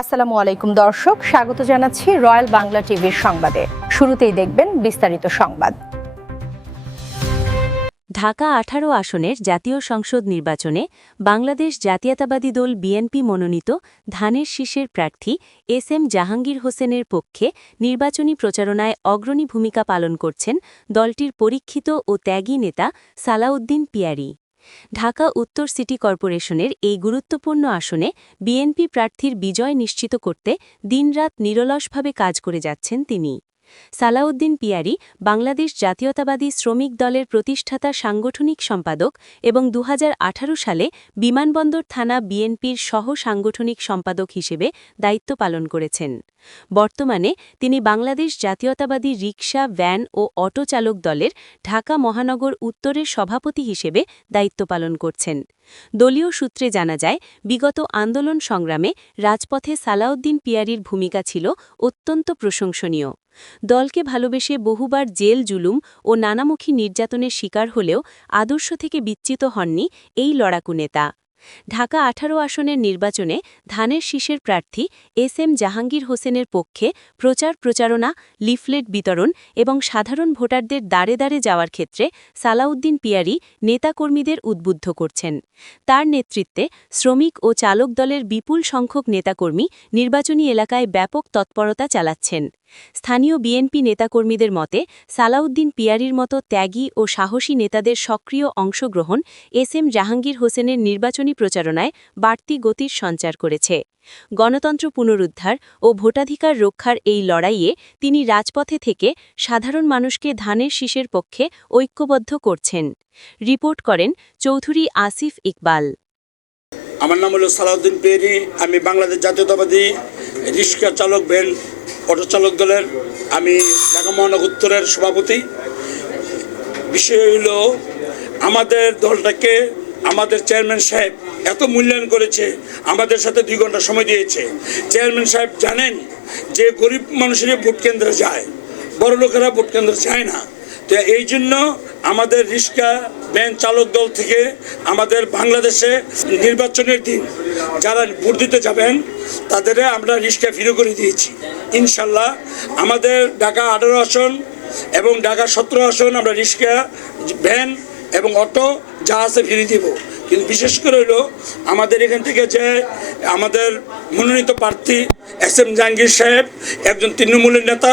আসসালামু আলাইকুম দর্শক, স্বাগত জানাচ্ছি রয়্যাল বাংলা টিভির সংবাদে। শুরুতেই দেখবেন বিস্তারিত সংবাদ। ঢাকা ১৮ আসনের জাতীয় সংসদ নির্বাচনে বাংলাদেশ জাতীয়তাবাদী দল বিএনপি মনোনীত ধানের শীষের প্রার্থী এস.এম. জাহাঙ্গীর হোসেনের পক্ষে নির্বাচনী প্রচারণায় অগ্রণী ভূমিকা পালন করছেন দলটির পরীক্ষিত ও ত্যাগী নেতা সালাউদ্দিন পিয়ারী। ঢাকা উত্তর সিটি কর্পোরেশনের এই গুরুত্বপূর্ণ আসনে বিএনপি প্রার্থীর বিজয় নিশ্চিত করতে দিনরাত নিরলসভাবে কাজ করে যাচ্ছেন তিনি। সালাউদ্দিন পিয়ারী বাংলাদেশ জাতীয়তাবাদী শ্রমিক দলের প্রতিষ্ঠাতা সাংগঠনিক সম্পাদক এবং ২০১৮ সালে বিমানবন্দর থানা বিএনপির সহ সাংগঠনিক সম্পাদক হিসেবে দায়িত্ব পালন করেছেন। বর্তমানে তিনি বাংলাদেশ জাতীয়তাবাদী রিকশা, ভ্যান ও অটো চালক দলের ঢাকা মহানগর উত্তরের সভাপতি হিসেবে দায়িত্ব পালন করছেন। দলীয় সূত্রে জানা যায়, বিগত আন্দোলন সংগ্রামে রাজপথে সালাউদ্দিন পিয়ারীর ভূমিকা ছিল অত্যন্ত প্রশংসনীয়। দলকে ভালোবেসে বহুবার জেল জুলুম ও নানামুখী নির্যাতনের শিকার হলেও আদর্শ থেকে বিচ্যুত হননি এই লড়াকু নেতা। ঢাকা ১৮ আসনের নির্বাচনে ধানের শীষের প্রার্থী এস.এম. জাহাঙ্গীর হোসেনের পক্ষে প্রচারণা, লিফলেট বিতরণ এবং সাধারণ ভোটারদের দ্বারে দ্বারে যাওয়ার ক্ষেত্রে সালাউদ্দিন পিয়ারী নেতাকর্মীদের উদ্বুদ্ধ করছেন। তার নেতৃত্বে শ্রমিক ও চালক দলের বিপুল সংখ্যক নেতাকর্মী নির্বাচনী এলাকায় ব্যাপক তৎপরতা চালাচ্ছেন। স্থানীয় বিএনপি নেতাকর্মীদের মতে, সালাউদ্দিন পিয়ারীর মতো ত্যাগী ও সাহসী নেতাদের সক্রিয় অংশগ্রহণ এস.এম. জাহাঙ্গীর হোসেনের নির্বাচনী প্রচারণায় বাড়তি গতির সঞ্চার করেছে। গণতন্ত্র পুনরুদ্ধার ও ভোটাধিকার রক্ষার এই লড়াইয়ে তিনি রাজপথে থেকে সাধারণ মানুষকে ধানের শীষের পক্ষে ঐক্যবদ্ধ করছেন। রিপোর্ট করেন চৌধুরী আসিফ ইকবাল। আমার নাম হলো সালাউদ্দিন পিয়ারী। আমি বাংলাদেশ জাতীয়তাবাদী রিক্সা চালক, ভ্যান, অটো চালক দলের আমি ঢাকা মহানগর উত্তরের সভাপতি। বিষয় হইল, আমাদের দলটাকে আমাদের চেয়ারম্যান সাহেব এত মূল্যায়ন করেছে, আমাদের সাথে ২ ঘন্টা সময় দিয়েছে। চেয়ারম্যান সাহেব জানেন যে গরিব মানুষেরই ভোট কেন্দ্রে যায়, বড় লোকেরা ভোট কেন্দ্রে যায় না। তো এই জন্য আমাদের রিক্সা ভ্যান চালক দল থেকে আমাদের বাংলাদেশে নির্বাচনের দিন যারা ভোট দিতে যাবেন তাদের আমরা রিক্সা ফ্রি করে দিয়েছি। ইনশাল্লাহ আমাদের ঢাকা ১৮ আসন এবং ঢাকা ১৭ আসন আমরা রিক্সা, ভ্যান এবং অটো যা আছে ফ্রি দিব। কিন্তু বিশেষ করে হইল আমাদের এখান থেকে যে আমাদের মনোনীত প্রার্থী এস.এম. জাহাঙ্গীর সাহেব একজন তৃণমূলের নেতা,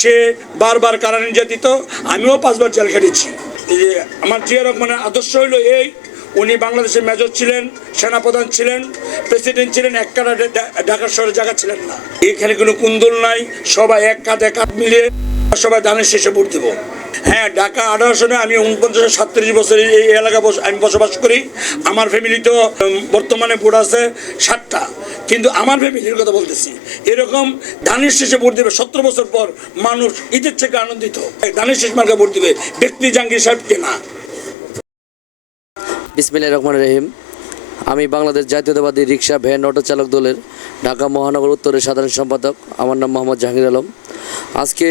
সে বারবার কারা নির্যাতিত, আমিও 5 বার জেল খেটেছি। আমার জিয়া রহমানের আদর্শ হইল এই, উনি বাংলাদেশের মেজর ছিলেন, সেনাপ্রধান ছিলেন, প্রেসিডেন্ট ছিলেন, এক কাটা ঢাকার শহরে জায়গা ছিলেন না। এখানে কোনো কুন্দল নাই, সবাই এক কাঁধ মিলিয়ে সবাই ধানের শেষে ভোট দেব। হ্যাঁ, ঢাকা ১৮ আসনে আমি ৪৯-৩৭ বছর এই এলাকা আমি বসবাস করি। আমার ফ্যামিলিতেও বর্তমানে ভোট আছে 7টা, কিন্তু আমার ফ্যামিলির কথা বলতেছি। এরকম ধানের শেষে ভোট দেবে 17 বছর পর মানুষ ঈদের থেকে আনন্দিত। ধানের শেষ মার্কা ভোট দেবে, ব্যক্তি জাহাঙ্গীর সাহেবকে না। বিসমিল্লাহির রহমানির রহিম। আমি বাংলাদেশ জাতীয়তাবাদী রিক্সা, ভ্যান, অটো চালক দলের ঢাকা মহানগর উত্তরের সাধারণ সম্পাদক। আমার নাম মোহাম্মদ জাহাঙ্গীর আলম। আজকে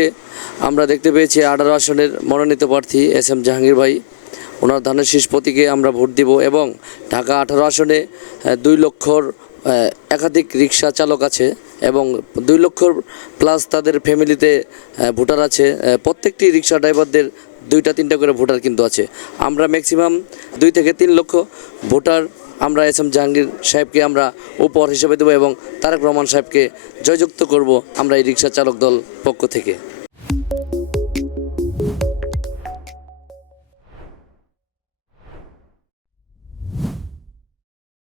আমরা দেখতে পেয়েছি ১৮ আসনের মনোনীত প্রার্থী এস.এম. জাহাঙ্গীর ভাই, ওনার ধানের শীষ প্রতীকে আমরা ভোট দিব এবং ঢাকা ১৮ আসনে ২ লক্ষর একাধিক রিক্সা চালক আছে এবং ২ লক্ষর প্লাস তাদের ফ্যামিলিতে ভোটার আছে। প্রত্যেকটি রিক্সা ড্রাইভারদের 2-3টা করে ভোটার কিন্তু আছে। আমরা ম্যাক্সিমাম 2 থেকে 3 লক্ষ ভোটার আমরা এস.এম. জাহাঙ্গীর সাহেবকে আমরা উপহার হিসেবে দেবো এবং তারেক রহমান সাহেবকে জয়যুক্ত করব আমরা এই রিক্সা চালক দল পক্ষ থেকে।